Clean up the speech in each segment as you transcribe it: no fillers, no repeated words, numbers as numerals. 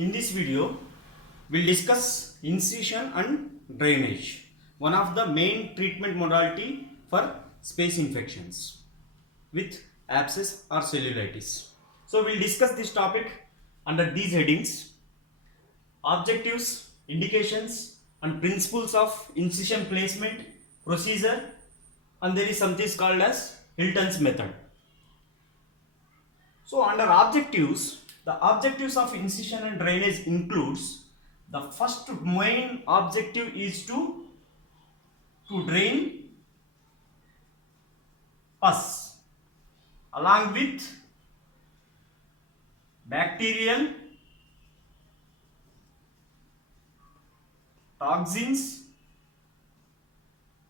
In this video, we'll discuss incision and drainage, one of the main treatment modality for space infections with abscess or cellulitis. So we'll discuss this topic under these headings: objectives, indications and principles of incision placement, procedure, and there is something called as Hilton's method. So under objectives, the objectives of incision and drainage includes: the first main objective is to drain pus along with bacterial, toxins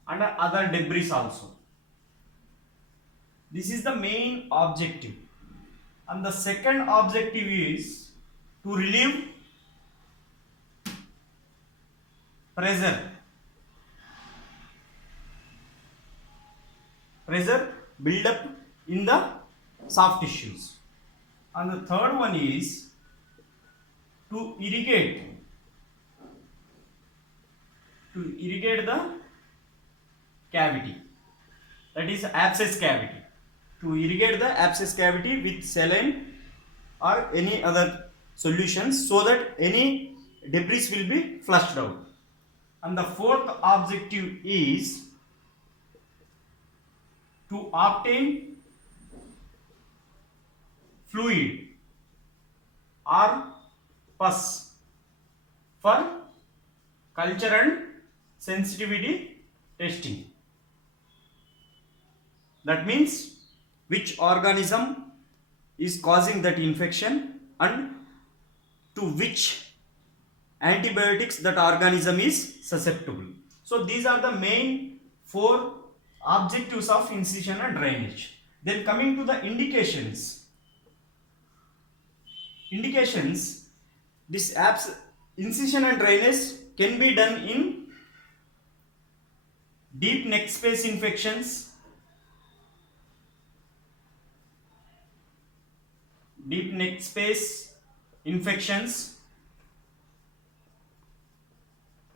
and other debris also. This is the main objective. And the second objective is to relieve pressure build up in the soft tissues. And the third one is to irrigate the cavity, that is abscess cavity, to irrigate the abscess cavity with saline or any other solutions so that any debris will be flushed out. And the fourth objective is to obtain fluid or pus for culture and sensitivity testing. That means which organism is causing that infection and to which antibiotics that organism is susceptible. So these are the main four objectives of incision and drainage. Then coming to the indications. This incision and drainage can be done in deep neck space infections,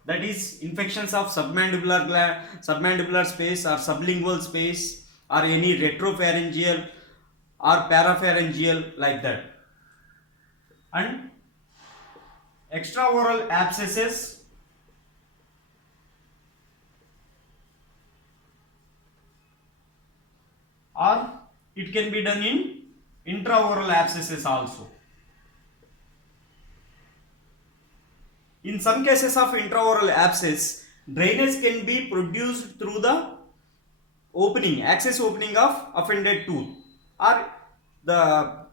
that is infections of submandibular space or sublingual space or any retropharyngeal or parapharyngeal, like that. And extraoral abscesses, or it can be done in intraoral abscesses also. In some cases of intraoral abscess, drainage can be produced through the access opening of offended tooth or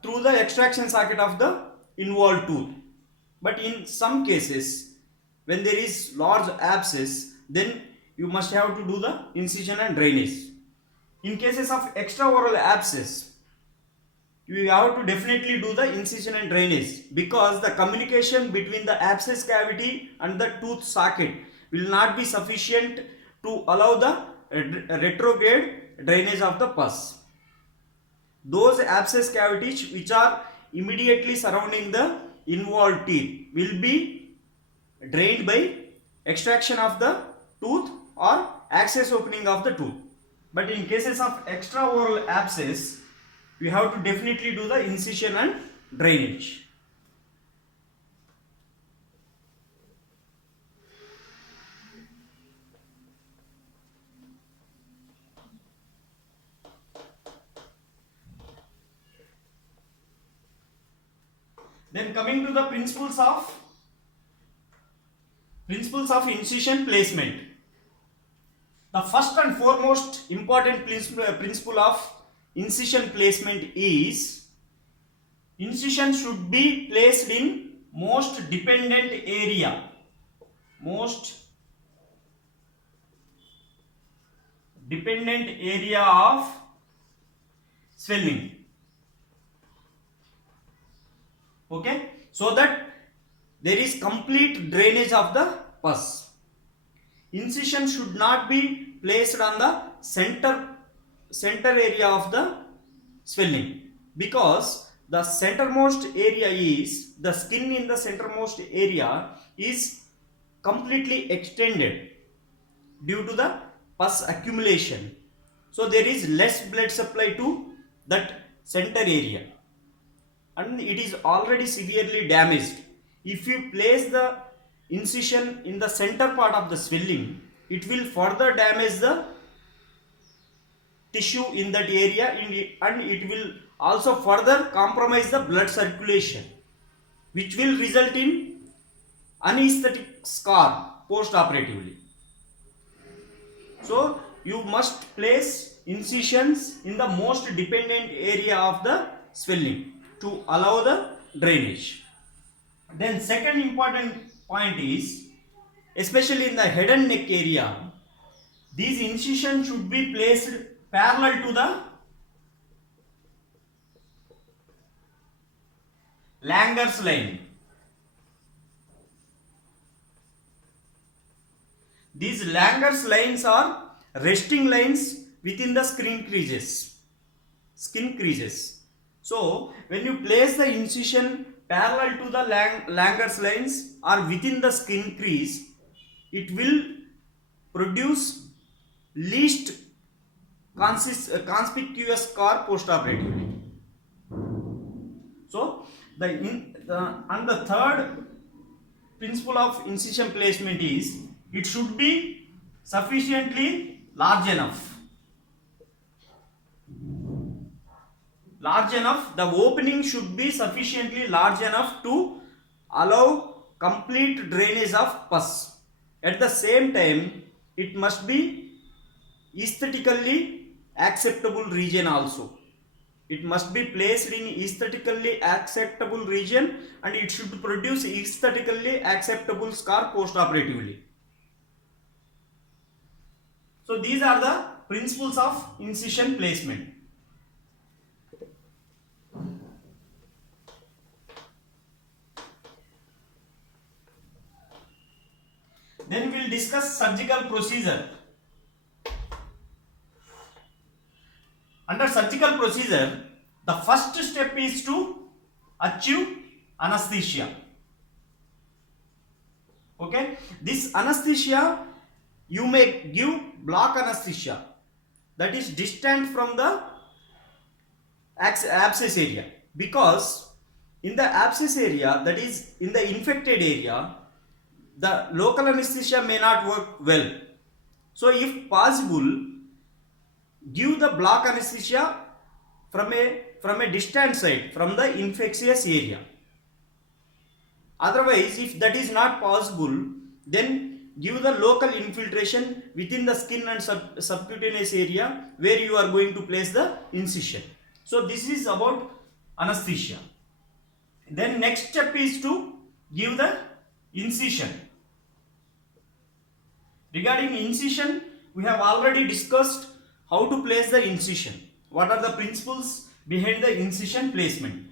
through the extraction socket of the involved tooth. But in some cases, when there is large abscess, then you must have to do the incision and drainage. In cases of extraoral abscess, you have to definitely do the incision and drainage, because the communication between the abscess cavity and the tooth socket will not be sufficient to allow the retrograde drainage of the pus. Those abscess cavities which are immediately surrounding the involved teeth will be drained by extraction of the tooth or access opening of the tooth. But in cases of extraoral abscess, we have to definitely do the incision and drainage. Then coming to the principles of incision placement. The first and foremost important principle of incision placement is: incision should be placed in most dependent area of swelling. Okay, so that there is complete drainage of the pus. Incision should not be placed on the center area of the swelling, because the centermost area is, the skin in the centermost area is completely extended due to the pus accumulation. So there is less blood supply to that center area and it is already severely damaged. If you place the incision in the center part of the swelling, it will further damage the tissue in that area and it will also further compromise the blood circulation, which will result in anesthetic scar post-operatively. So you must place incisions in the most dependent area of the swelling to allow the drainage. Then second important point is, especially in the head and neck area, these incisions should be placed parallel to the Langer's line. These Langer's lines are resting lines within the skin creases. So when you place the incision parallel to the Langer's lines or within the skin crease, it will produce least conspicuous scar post-operatively. So the third principle of incision placement is, it should be sufficiently large enough. The opening should be sufficiently large enough to allow complete drainage of pus. At the same time, it must be aesthetically acceptable region also. It must be placed in aesthetically acceptable region and it should produce aesthetically acceptable scar post-operatively. So these are the principles of incision placement. Then we will discuss surgical procedure. Under surgical procedure, the first step is to achieve anesthesia. Okay, this anesthesia you may give block anesthesia, that is distant from the abscess area, because in the abscess area, that is in the infected area, the local anesthesia may not work well. So if possible, give the block anesthesia from a distant side from the infectious area. Otherwise, if that is not possible, then give the local infiltration within the skin and subcutaneous area where you are going to place the incision. So this is about anesthesia. Then next step is to give the incision. Regarding incision, we have already discussed how to place the incision. What are the principles behind the incision placement?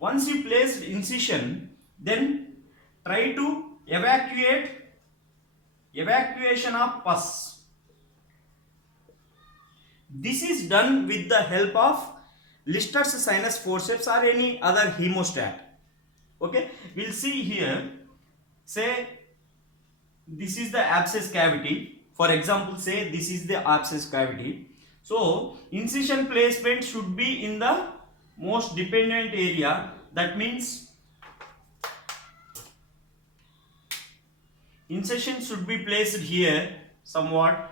Once you place incision, then try to evacuation of pus. This is done with the help of Lister's sinus forceps or any other hemostat. Okay, we'll see here. Say this is the abscess cavity. For example, say this is the abscess cavity. So incision placement should be in the most dependent area. That means incision should be placed here somewhat.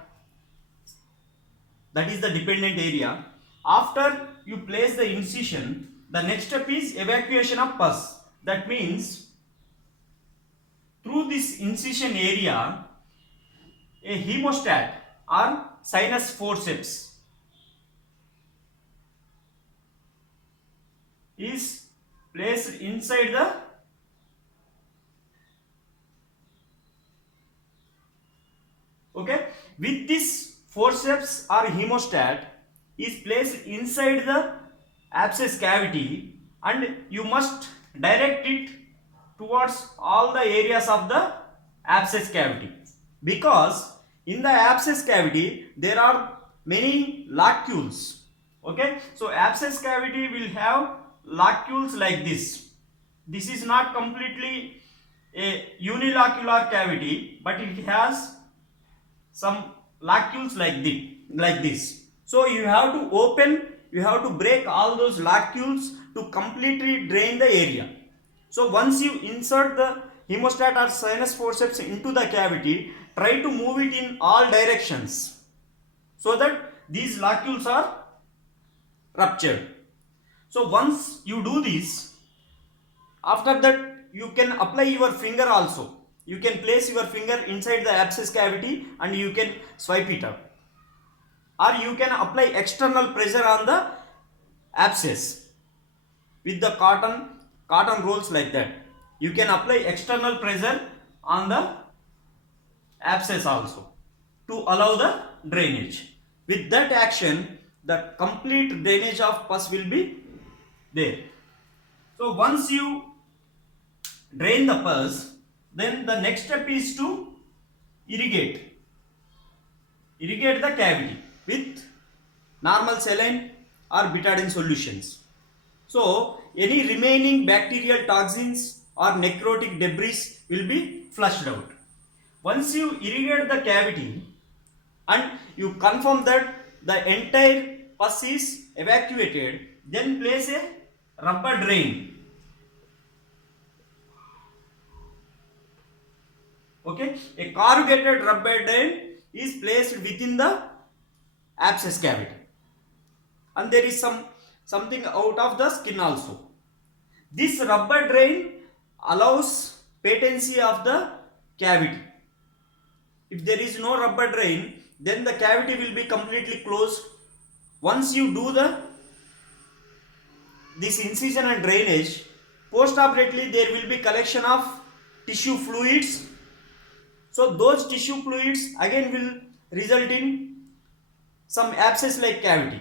That is the dependent area. After you place the incision, the next step is evacuation of pus. That means through this incision area, a hemostat or sinus forceps is placed inside the with this forceps or hemostat is placed inside the abscess cavity, and you must direct it towards all the areas of the abscess cavity, because in the abscess cavity there are many lacules. Okay, so abscess cavity will have locules like this. This is not completely a unilocular cavity, but it has some locules like this. So you have to open, you have to break all those locules to completely drain the area. So once you insert the hemostat or sinus forceps into the cavity, try to move it in all directions so that these locules are ruptured. So once you do this, after that you can apply your finger also. You can place your finger inside the abscess cavity and you can swipe it out. Or you can apply external pressure on the abscess with the cotton rolls like that. You can apply external pressure on the abscess also to allow the drainage. With that action, the complete drainage of pus will be there. So once you drain the pus, then the next step is to irrigate the cavity with normal saline or betadine solutions. So any remaining bacterial toxins or necrotic debris will be flushed out. Once you irrigate the cavity and you confirm that the entire pus is evacuated, then place a rubber drain. Okay, a corrugated rubber drain is placed within the abscess cavity, and there is something out of the skin also. This rubber drain allows patency of the cavity. If there is no rubber drain, then the cavity will be completely closed. Once you do this incision and drainage, post-operatively there will be collection of tissue fluids. So those tissue fluids again will result in some abscess like cavity.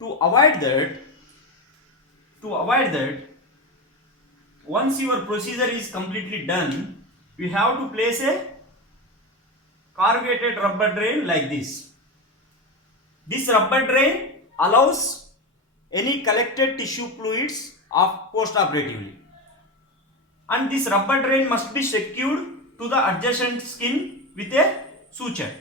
To avoid that, once your procedure is completely done, we have to place a corrugated rubber drain like this. This rubber drain allows any collected tissue fluids of post-operatively, and this rubber drain must be secured to the adjacent skin with a suture.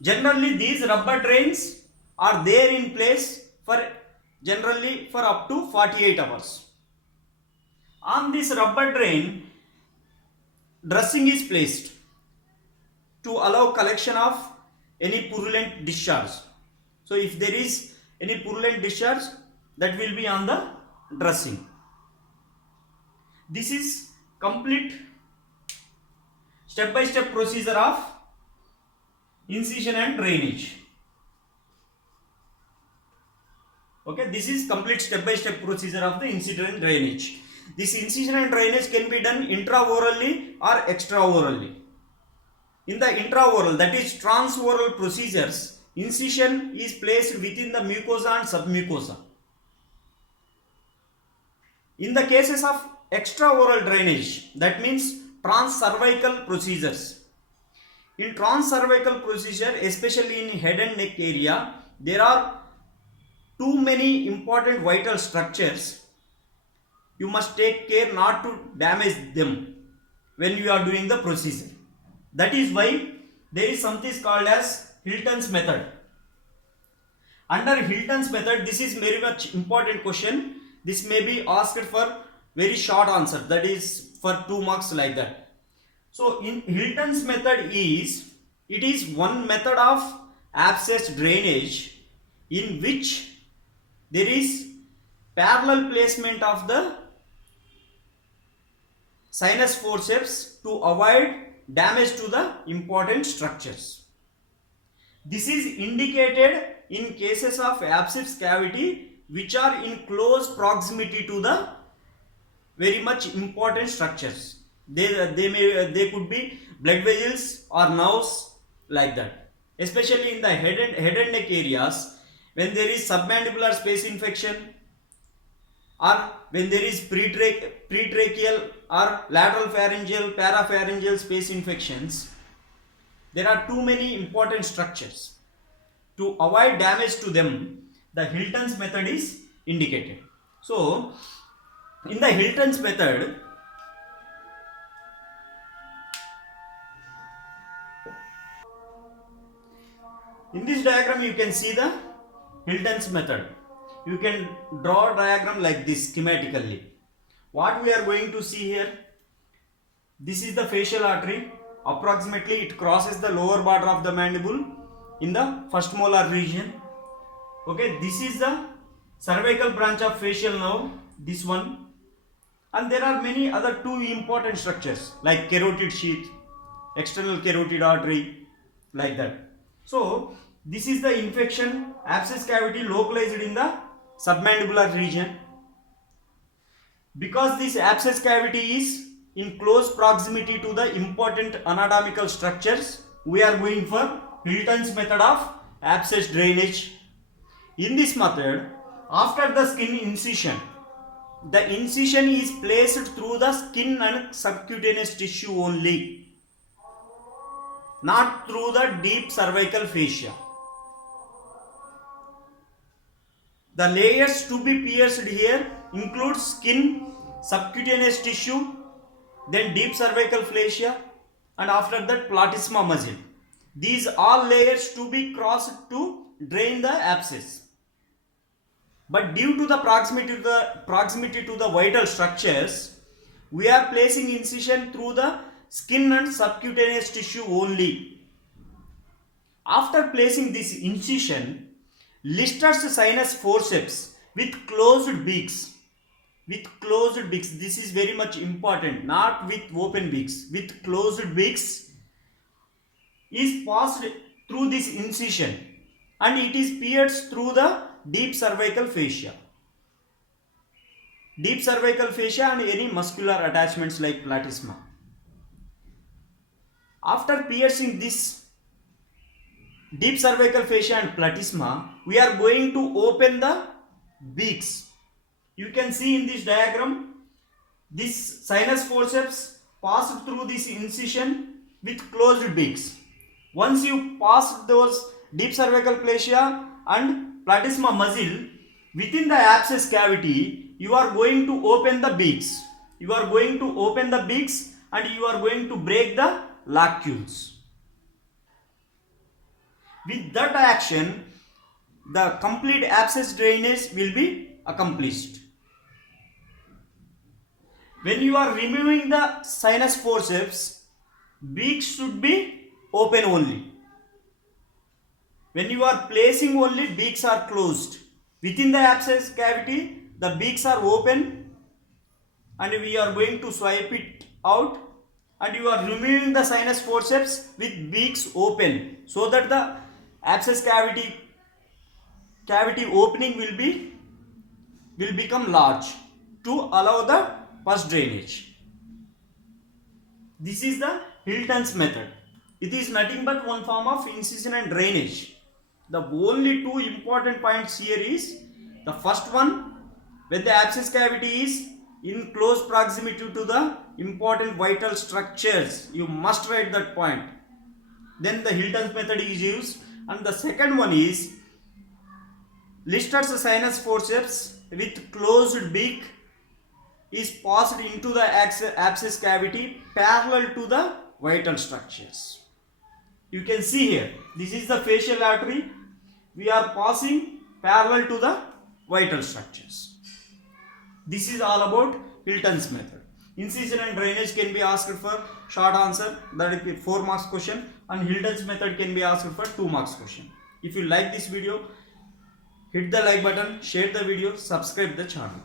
Generally these rubber drains are there in place for up to 48 hours. On this rubber drain, dressing is placed to allow collection of any purulent discharge. So if there is any purulent discharge, that will be on the dressing. This is complete step-by-step procedure of incision and drainage. Okay, this is complete step-by-step procedure of the incision and drainage. This incision and drainage can be done intraorally or extraorally. In the intraoral, that is transoral procedures, incision is placed within the mucosa and submucosa. In the cases of extraoral drainage, that means transcervical procedures. In transcervical procedure, especially in head and neck area, there are too many important vital structures. You must take care not to damage them when you are doing the procedure. That is why there is something called as Hilton's method. Under Hilton's method, this is very much important question. This may be asked for very short answer, that is for 2 marks like that. So in Hilton's method it is one method of abscess drainage in which there is parallel placement of the sinus forceps to avoid damage to the important structures. This is indicated in cases of abscess cavity which are in close proximity to the very much important structures. They could be blood vessels or nerves like that. Especially in the head and neck areas, when there is submandibular space infection or when there is pretracheal or lateral pharyngeal, parapharyngeal space infections, there are too many important structures. To avoid damage to them, the Hilton's method is indicated. So, in the Hilton's method, in this diagram you can see the Hilton's method. You can draw a diagram like this schematically. What we are going to see here, this is the facial artery. Approximately it crosses the lower border of the mandible in the first molar region. Okay, this is the cervical branch of facial nerve, this one. And there are many other two important structures like carotid sheath, external carotid artery, like that. So this is the infection abscess cavity localized in the submandibular region. Because this abscess cavity is in close proximity to the important anatomical structures, we are going for Hilton's method of abscess drainage. In this method, after the skin incision, the incision is placed through the skin and subcutaneous tissue only, not through the deep cervical fascia. The layers to be pierced here include skin, subcutaneous tissue, then deep cervical fascia, and after that platysma muscle. These all layers to be crossed to drain the abscess. But due to the proximity to the vital structures, we are placing incision through the skin and subcutaneous tissue only. After placing this incision, Lister's sinus forceps with closed beaks, this is very much important, not with open beaks, with closed beaks, is passed through this incision and it is pierced through the deep cervical fascia and any muscular attachments like platysma. After piercing this deep cervical fascia and platysma, we are going to open the beaks. You can see in this diagram, this sinus forceps passed through this incision with closed beaks. Once you pass those deep cervical fascia and platysma muscle within the abscess cavity, you are going to open the beaks. You are going to open the beaks and you are going to break the lacules. With that action, the complete abscess drainage will be accomplished. When you are removing the sinus forceps, beaks should be open only. When you are placing only, beaks are closed. Within the abscess cavity, the beaks are open and we are going to swipe it out, and you are removing the sinus forceps with beaks open, so that the abscess cavity opening will become large to allow the pus drainage. This is the Hilton's method. It is nothing but one form of incision and drainage. The only two important points here is, the first one, when the abscess cavity is in close proximity to the important vital structures, you must write that point. Then the Hilton's method is used. And the second one is, Lister's sinus forceps with closed beak is passed into the abscess cavity parallel to the vital structures. You can see here, this is the facial artery. We are passing parallel to the vital structures. This is all about Hilton's method. Incision and drainage can be asked for short answer, that is 4 marks question, and Hilton's method can be asked for 2 marks question. If you like this video, hit the like button, share the video, subscribe the channel.